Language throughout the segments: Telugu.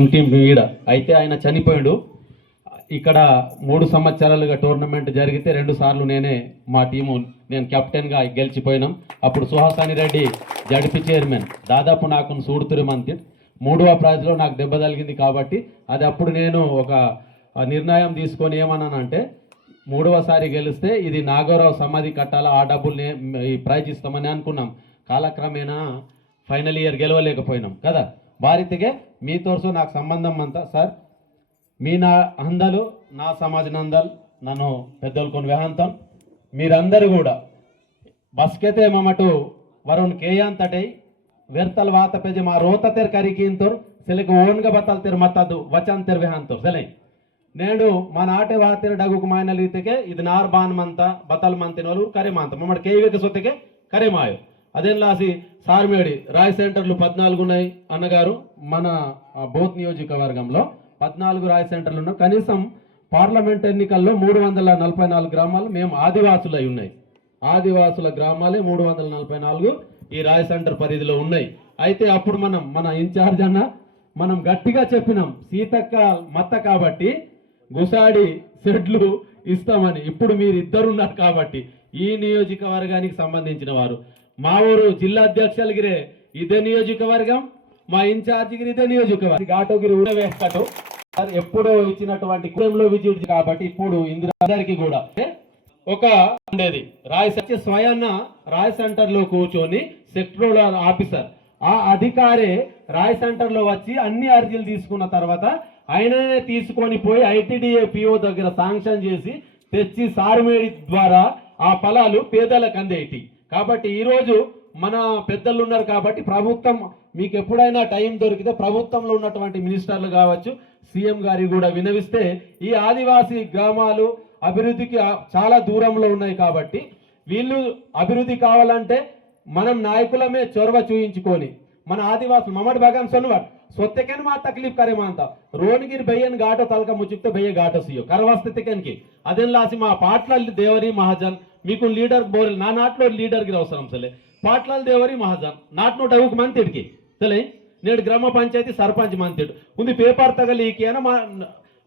ఉంటే ఈడ అయితే ఆయన చనిపోయాడు. ఇక్కడ 3 సంవత్సరాలుగా టోర్నమెంట్ జరిగితే 2 సార్లు మా టీము నేను కెప్టెన్గా గెలిచిపోయినాం. అప్పుడు సుహాసాని రెడ్డి జడిపి చైర్మన్ దాదాపు నాకు సూడుతురిమంతి 3వ ప్రైజ్లో నాకు దెబ్బ తగిలింది కాబట్టి అది అప్పుడు నేను ఒక నిర్ణయం తీసుకొని ఏమన్నానంటే 3వసారి గెలిస్తే ఇది నాగోరావు సమాధి కట్టాలా, ఆ డబ్బుల్ని ఈ ప్రైజ్ ఇస్తామని అనుకున్నాం. కాలక్రమేణా ఫైనల్ ఇయర్ గెలవలేకపోయినాం కదా. భారతిಗೆ మీ తోర్సు నాకు సంబంధం అంతా సార్ మీ నా అందలు నా సమాజ నందల్ నన్ను పెద్దలు కొని వేహంతం మీరందరూ కూడా బస్కెతే మమటు వరుణ్ కేయాంతటై వెర్తల్ వాత పెజ మా రోత తెర్ కరికింతోర్ సెలకు ఓన్గా బతల్ తెర్ మత్తదు వచన్ తెర్ వేహంతోర్ సెలై నేడు మా నాటే వాతిర డగుకు మాయన రీతికే ఇది నార్ బాన్ మంత బతల్ మంతినోలు కరే మాంత మమ్మడి కేవిక సొత్తికే కరే మాయో అదేం లాసి సార్మేడి రాయ్ సెంటర్లు 14 ఉన్నాయి అన్నగారు. మన బోత్ నియోజకవర్గంలో 14 రాయ్ సెంటర్లు ఉన్నాయి. కనీసం పార్లమెంట్ ఎన్నికల్లో 344 గ్రామాలు మేము ఆదివాసులై ఉన్నాయి. ఆదివాసుల గ్రామాలే 344 ఈ రాయ్ సెంటర్ పరిధిలో ఉన్నాయి. అయితే అప్పుడు మన ఇన్ఛార్జ్ అన్న మనం గట్టిగా చెప్పినాం సీతక్క మత్త కాబట్టి గుసాడి షెడ్లు ఇస్తామని. ఇప్పుడు మీరు ఇద్దరున్నారు కాబట్టి ఈ నియోజకవర్గానికి సంబంధించిన వారు మా ఊరు జిల్లా అధ్యక్షులగిరే ఇదే నియోజకవర్గం, మా ఇన్ఛార్జిగిరి ఇదే నియోజకవర్గం. ఘాటోగిరి ఊడవేస్తాడు ఎప్పుడో ఇచ్చినటువంటి కులంలో విజయుడు కాబట్టి ఇప్పుడు ఇందిరాగారికి కూడా ఒక ఉండేది రాయ్ స్వయాన్న రాయ్ సెంటర్ లో కూర్చొని సెక్టరల్ ఆఫీసర్ ఆ అధికారే రాయ్ సెంటర్ లో వచ్చి అన్ని అర్జీలు తీసుకున్న తర్వాత ఆయననే తీసుకొని పోయి ఐటీడీఏ పిఓ దగ్గర శాంక్షన్ చేసి తెచ్చి సార్మేడి ద్వారా ఆ ఫలాలు పేదలకు అందేటి. కాబట్టి ఈరోజు మన పెద్దలు ఉన్నారు కాబట్టి ప్రభుత్వం మీకు ఎప్పుడైనా టైం దొరికితే ప్రభుత్వంలో ఉన్నటువంటి మినిస్టర్లు కావచ్చు సీఎం గారి కూడా వినవిస్తే ఈ ఆదివాసీ గ్రామాలు అభివృద్ధికి చాలా దూరంలో ఉన్నాయి కాబట్టి వీళ్ళు అభివృద్ధి కావాలంటే మనం నాయకులమే చొరవ చూయించుకొని మన ఆదివాసులు మమ్మడి భగన్ సొన్నవాడు स्वतः मा तकलीफ करे मानता रोनगिर भैयन घाटो तलका मुचिकते भैया घाटो सियो करवास्ते के अदेन लासी मा पाटलाल देवरी महाजन मीकु लीडर बोर ना नाटलो लीडर गिर अवसरम सले पाटलाल देवरी महाजन नाटनो डवुक मंतिडकी सले नेड ग्राम पंचायती सरपंच मंतिड उंदी पेपर तगली केना मा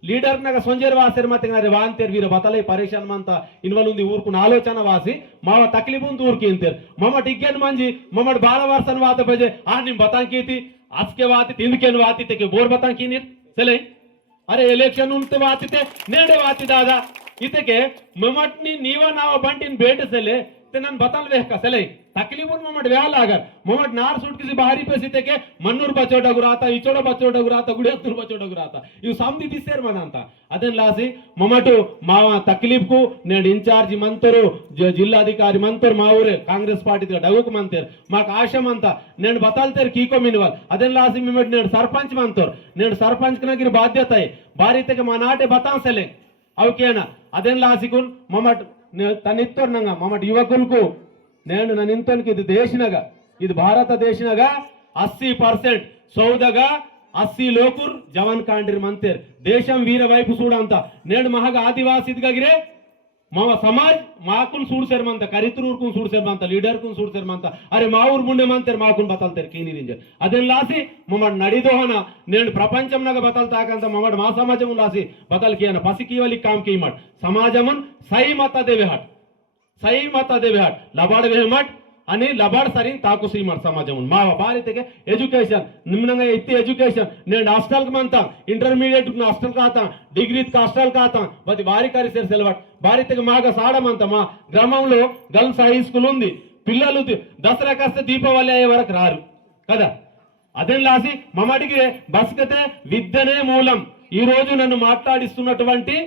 लीडर नग संजय वासर मते वांतेर वीर बतले परेशान मंता इनवल उंदी ऊरकुन आलोचना वासी माव तकलीफुन ऊरकींतेर मम टिग्गन मंजी ममड 12 वर्षन वात बजे आ निम बतांकीती आज के वाती तिंदकेन वाती ते के बोर बतांकी निर चले अरे इलेक्शन उनते वाती ते नेडे वाती दादा इते के ममटनी नीवा नाव बंटिन बेट सेले ते नन बतल वेह का सेले तकलीफुन ममट वेहल अगर ममट नार सूट किसी बाहरी पे सीते के मन्नूर बचोटा गुराता इचोड़ा बचोटा गुराता गुड़ेतूर बचोटा गुराता इव सामदी दिसेर मनांता अदेन लासी ममटु मावा तकलीफ को नेड इन्चार्ज मंतरू जिल्लाधिकारी मंतूर माऊरे कांग्रेस पार्टी डगुक मंतेर माक आशा मंता नेड बतलतेर कीको मिनवल अदेन लासी मिमट नेड सरपंच मंतूर नेड सरपंच कनगिर बाध्यता है बारीते के मनाटे बतासेले अवकेना अदेन लासिकुन ममट तनित्तोर्नंगा ममट युवकुलकु నేను నన్నింతనికి ఇది దేశనగా ఇది భారతదేశనగా 80% సౌదగా 80 లోకుర్ జవాన్ కాండిర్ మంతేర్ దేశం వీర వైపు చూడంత నేను మహగా ఆదివాసిదిగగిరే మావ సమాజ్ మాకున్ సూడ్సేర్ మంత కరితురూర్కున్ సూడ్సేర్ మంత లీడర్కున్ సూడ్సేర్ మంత అరే మా ఊరు ముండే మంతేర్ మాకున్ బతల్తేర్ కీని రింజ అదెన్ లాసి మమడ్ నడిదోహన నేను ప్రపంచంనగా బతల్ తాకంత మమడ్ మా సమాజం లాసి బతల్ కియన పసికీవలి కామ్ కీమట్ సమాజమన్ సై మత దేవేహట్ सही मत देवे हट लबाड़ वेहमट अनि लबाड़ सरी ताकु सीमट समाजम मा बारिते एजुकेशन निम्नंगा इत्ती एजुकेशन నేను హాస్టల్ కి మంతా ఇంటర్మీడియట్ కు హాస్టల్ కాతా డిగ్రీ కి హాస్టల్ కాతా బతి బారి కరి సేర్ సెలవట్ బారితే మాగా సాడమంత మా గ్రామంలో గర్ల్స్ హై స్కూల్ ఉంది పిల్లలు దసరా కాస్త దీపావళి అయ్యే వరకు రారు కదా అదేం లాసి మమ్మడికి బస్కతే విద్యనే మూలం ఈ రోజు నన్ను మాట్లాడిస్తున్నటువంటి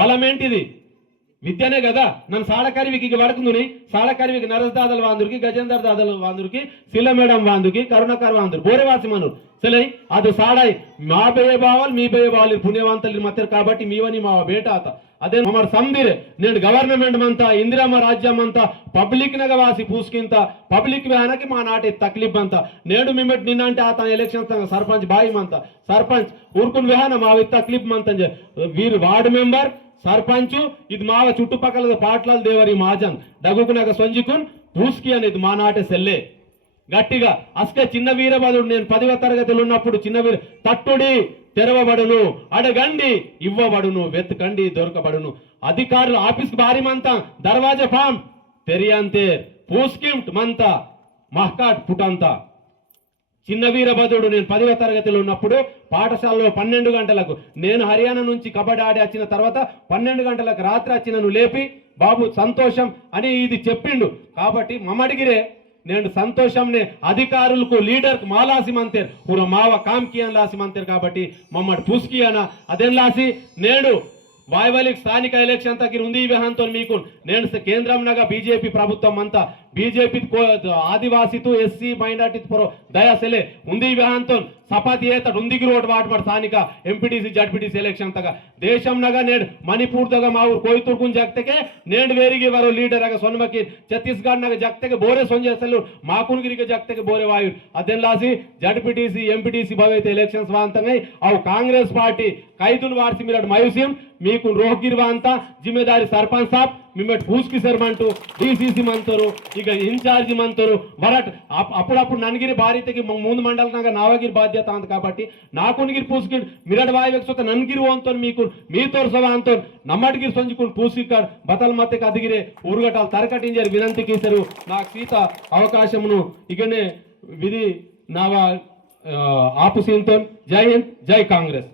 బలమేంటిది విద్యనే కదా నన్ను సాడకరివికి పడుకుందుని సాడకరివికి నరస్ దాదల వాందురికి గజేందర్ దాదల వాందురికి శిల మేడం వాందుకి కరుణాకర్ వాందురు బోరేవాసి మను సెలై అది సాడాయి మా బేయ బావల్ మీ బేయ బావల్ పుణ్యవంతులు మత్తర్ కాబట్టి మీవని మా బేట ఆత అదే మమ్మడ సందిరే నేను గవర్నమెంట్ మంతా ఇందిరామ రాజ్యం అంతా పబ్లిక్ నగవాసి పూసుకింత పబ్లిక్ వ్యానకి మా నాటి తక్లీఫ్ అంతా నేడు మిమ్మటి నిన్నంటే ఆత ఎలక్షన్ సర్పంచ్ బాయి మంత సర్పంచ్ ఊరుకుని విహాన మా తక్లీఫ్ మంత వీరు వార్డు మెంబర్ सरपंच ఇది మావ చుట్టుపక్కల పాటలాల్ దేవరి మాజన్ డగుకునగ సంజికున్ పూస్కి అనేది మా నాటే సెల్లే గట్టిగా అస్కే చిన్న వీరభద్రుడు నేను 10వ తరగతిలో ఉన్నప్పుడు చిన్న వీర తట్టుడి తెరవబడును, అడగండి ఇవ్వబడును, వెతకండి దొరకబడును, అధికారులు ఆఫీస్ బారి మంతా దర్వాజా ఫామ్ తెరియంతే పూస్కింట్ మంతా మహకాట్ పుటంతా. చిన్న వీరభద్రుడు నేను 10వ తరగతిలో ఉన్నప్పుడు పాఠశాలలో 12 గంటలకు నేను హర్యానా నుంచి కబడ్డీ ఆడి వచ్చిన తర్వాత 12 గంటలకు రాత్రి వచ్చి నన్ను లేపి బాబు సంతోషం అని ఇది చెప్పిండు. కాబట్టి మమ్మడిగిరే నేను సంతోషంనే అధికారులకు లీడర్కు మాలాసి మంతేర్ పూర మావ కామ్కి అని లాసి మంతేర్. కాబట్టి మమ్మడి పూస్కి అన అదేం లాసి నేడు వాయువలికి స్థానిక ఎలక్షన్ తగ్గి ఉంది విహాంతో మీకు నేను కేంద్రంనగా బీజేపీ ప్రభుత్వం అంతా బీజేపీ ఆదివాసీతో ఎస్సీ మైనార్టీ దయాసెలే ఉంది విహాంతో సపాతి ఏత ఉందిగిరి ఓటు వాటపడు స్థానిక ఎంపీటీసీ జడ్పీటీసీ ఎలక్షన్ తగ దేశంనగా నేడు మణిపూర్ తగ మా ఊరు కోయితుర్కుని జగతకే నేడు వేರಿಗೆ ಬರೋ ಲೀಡರ್ ಆಗ ಸೊನ್ಮಕಿ ಛತ್ತೀಸ್ಗಢ ನಾಗ ಜಗತೆಗೆ ಬೋರೆ ಸೊಂಜೆಸಲು ಮಾಕುನ್ಗಿರಿಗೆ ಜಗತೆಗೆ ಬೋರೆ ವಾಯು ಅದೆಲ್ಲಾಸಿ ಜಡ್ಪೀटीसी ఎంపీటీसी భవైతే ఎలక్షన్స్ వాంతంగై అవు కాంగ్రెస్ పార్టీ ఖైదును వార్సి మీరు మయూసిం మీకు రోహగిరి వాంతా జిమ్మేదారి సర్పంచ్ సాబ్ మిమ్మటి పూస్కి శర్మంటూ డిసిసి మంతరు ఇక ఇన్ఛార్జి మంతరు వరట్ అప్పుడప్పుడు నన్గిరి భారీతకి ముందు మండలంగా నావగిరి బాధ్యత అంత. కాబట్టి నాకునిగిరి పూసుకి మిరడ్ వాయువెక్సొత నన్గిరి వంతో మీకు మీతో సవాంతో నమ్మడిగిరి సొంజుకుని పూసికర్ బతల్ మత్తకి అదిగిరే ఊరుగటాలు తరకటించారు వినంతికి ఇస్తారు నాకు సీత అవకాశమును ఇకనే విధి నావా ఆపుసీంతో. జై హింద్, జై కాంగ్రెస్.